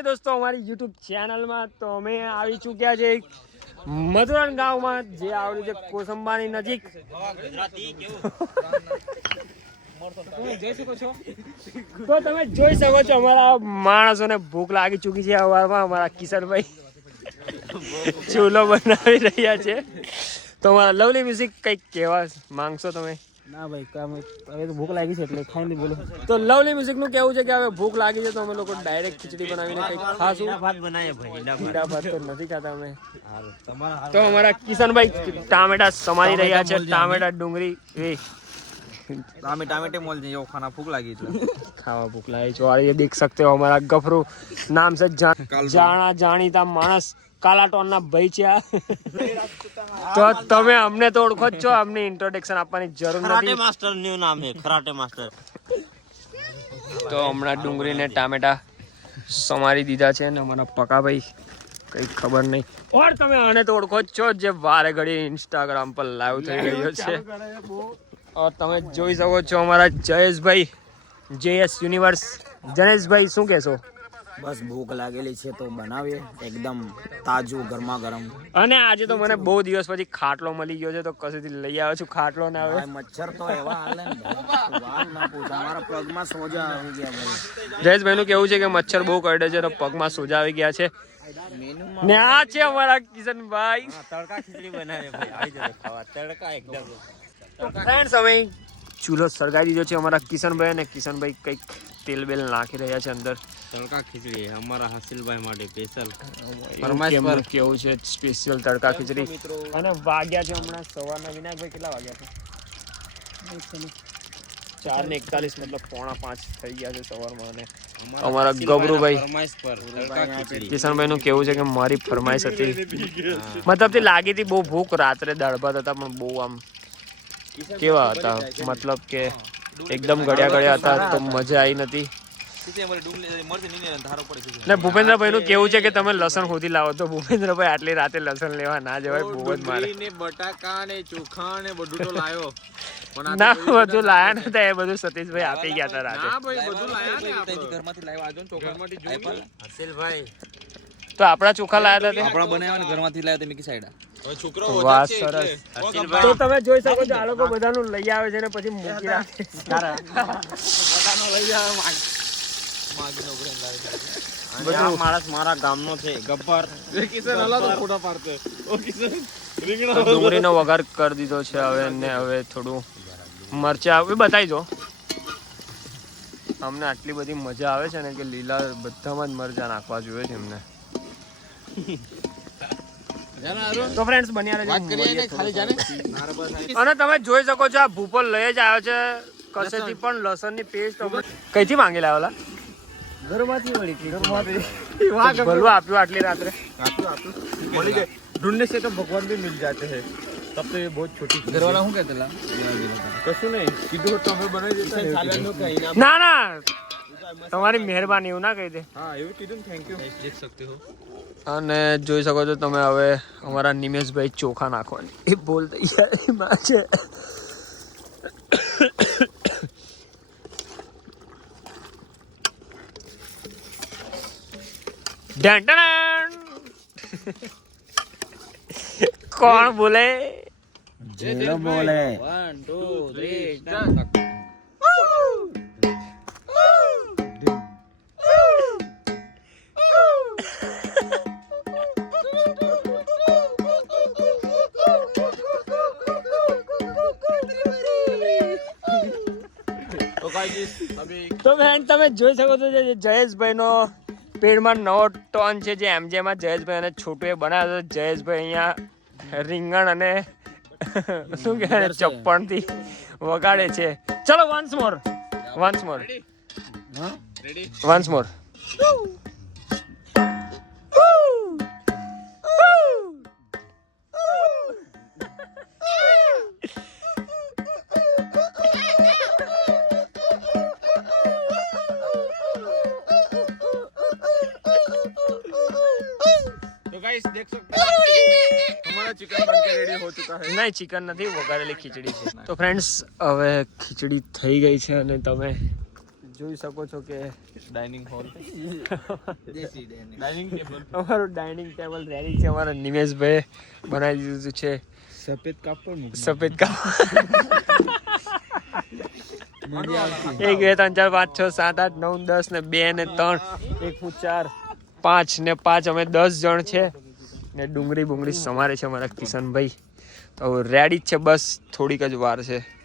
છે દોસ્તો અમારી યુટ્યુબ ચેનલમાં તો અમે આવી ચૂક્યા છે મધુરણ ગામમાં, જે આવેલું છે કોસંબાની નજીક. તો તમે જોઈ શકો છો, અમારા માણસોને ભૂખ લાગી ચૂકી છે અવારમાં અમારા કિશનભાઈ ચૂલો બનાવી રહ્યા છે. તો અમારા લવલી મ્યુઝિક કંઈક કહેવા માંગશો તમે? ના ભાઈ કામ હવે તો ભૂખ લાગી છે એટલે ખાઈ બોલો. તો લવલી મ્યુઝિકનું કેવું છે કે હવે ભૂખ લાગી છે તો અમે લોકો ડાયરેક્ટ ખીચડી બનાવીને કઈ ખાશું. ભાત બનાવીએ ભાઈ ઈડા ભાત. તો નથી ખાતા અમે. તો અમારા કિશનભાઈ ટામેટા સમારી રહ્યા છે ટામેટા ડુંગળી. એ. ટામે ટામેટે મોલ જઈએ ખાના ભૂખ લાગી એટલે ખાવા ભૂખ લાગી છો. આ દેખ સકતે હો અમારા ગફરૂ. નામ છે જાણા જાણીતા માણસ. કાલાટોનના ભાઈ છે તો તમે અમને તો ઓળખો જ છો અમને ઇન્ટ્રોડક્શન આપવાની જરૂર નથી. માસ્ટરનું નામ છે ખરાટે માસ્ટર. તો હમણાં ડુંગળીને ટામેટા સમારી દીધા છે ને અમારા પકાભાઈ કઈ ખબર નહીં. ઓર તમે આને તો ઓળખો જ છો જે વારે ઘડી ઇન્સ્ટાગ્રામ પર લાઈવ થઈ રહ્યો છે. ઓર તમે જોઈ શકો છો અમારા જયેશભાઈ જેએસ યુનિવર્સ જયેશભાઈ શું કહેશો? બસ ભૂખ લાગેલી છે તો બનાવીએ. એકદમ તાજું ગરમા ગરમ અને આજે તો મને બહુ દિવસ પછી ખાટલો મળી ગયો છે તો કશેથી લઈ આવ્યો છું ખાટલો ના આવે મચ્છર તો એવા હાલે ના પગમાં સોજા આવી ગયા ભાઈ. જયેશભાઈ નું કેવું છે કે મચ્છર બહુ કરડે છે તો પગમાં સોજા આવી ગયા છે. ને આ છે અમારા કિશનભાઈ. તડકા ચૂલો સળગાવી દીધો છે અમારા કિશનભાઈ અને કિશનભાઈ કંઈક તેલ બેલ નાખી રહ્યા છે અંદર. તડકા ખીચડી અમારા હસીલભાઈ માટે સ્પેશિયલ ફરમાઈશ કેવું છે? સ્પેશિયલ તડકા ખીચડી અને વાગ્યા છે હમણાં સવારના. વિનાયકભાઈ કેટલા વાગ્યા છે? ચાર ને. એકતાલીસ મતલબ પોણા પાંચ થઈ ગયા છે સવારમાં અને અમારા ગબરુભાઈ. કિશનભાઈ નું કેવું છે કે મારી ફરમાઈશ હતી. મતલબ તે લાગી હતી બહુ ભૂખ રાત્રે દાળ હતા પણ બહુ આમ કેવા હતા? મતલબ કે એકદમ ગળ્યા ગળ્યા હતા તો મજા આવી નથી ને ભૂપેન્દ્રભાઈ નું કેવું છે કે તમે લસણ ખોદી લાવો તો ભૂપેન્દ્રભાઈ આટલી રાતે લસણ લેવા ના જવાય બહુ જ મારે. બટાકા ને ચોખા ને બધું તો ના બધું લાયા નતા એ બધું સતીશભાઈ આપી ગયા હતા રાતે. ભાઈ બધું લાયા ને ઘરમાંથી લાવ્યા આજો ચોખા માંથી જોઈ હાસિલ ભાઈ તો આપણા ચોખા લાયા હતા આપણા બનાવ્યા ને ઘરમાંથી લાયા હતા કી સાઈડ તે વાહ સરસ. તો તમે જોઈ શકો છો આ લોકો બધાનું લઈ આવે છે ને પછી મૂકી રાખે આ માણસ મારા ગામનો છે. ગબ્બર. ડુંગળીનો વઘાર કરી દીધો છે હવે ને હવે થોડું મરચા હવે બતાવી દો. અમને આટલી બધી મજા આવે છે ને કે લીલા બધામાં જ મરચા નાખવા જોઈએ છે એમને. તો ફ્રેન્ડ્સ બન્યા રહેજો અને તમે જોઈ શકો છો આ ભૂપલ લઈ જ આવ્યો છે. કશેથી પણ લસણની પેસ્ટ કઈથી માંગી લાવેલા ઘરમાંથી મળી ઘરમાંથી ભલવા આપ્યું આટલી રાત્રે. મળી ગઈ ઢૂંઢને છે તો ભગવાન ભી મિલ જાતે હે. તબ तो ये बहुत छोटी घरवाला हूँ कहते ला कसू नहीं किधर तो हमें बनाई देता है તમારી મહેરબાની એવું ના કહી દે. હા એવું કીધું થેન્ક યુ દેખ સકતે હો. અને જોઈ શકો છો તમે હવે અમારા નિમેશભાઈ ચોખા નાખવાની. એ બોલ તૈયારીમાં છે. કોણ બોલે? બોલે. વન ટુ થ્રી તો બેન તમે જોઈ શકો છો જે જયેશભાઈનો પેડમાં નવો ટોન છે જે એમ જેમાં જયેશભાઈ અને છોટુએ બનાવ્યો જયેશભાઈ અહીંયા રીંગણ અને શું કહેવાય ચપ્પણથી વગાડે છે. ચલો once more once more once more guys देख सकते हैं हमारा चिकन बन के रेडी हो चुका है નહીં ચિકન નથી વઘારેલી ખીચડી છે તો ફ્રેન્ડ્સ હવે ખીચડી થઈ ગઈ છે અને તમે જોઈ શકો છો કે ડાઇનિંગ હોલ ડાઇનિંગ ટેબલ અમારું ડાઇનિંગ ટેબલ રેડી છે અમારા નિમેશભાઈ બનાવી દીધું છે સફેદ કાપડ મૂક સફેદ કામ એક બે ત્રણ ચાર પાંચ છ સાત આઠ નવ દસ ને બે ને ત્રણ એક હું ચાર પાંચ ને પાંચ અમે દસ જણ છે ને ડુંગળી બુંગળી સમારે છે અમારા કિશનભાઈ. તો રેડી જ છે, બસ થોડીક જ વાર છે.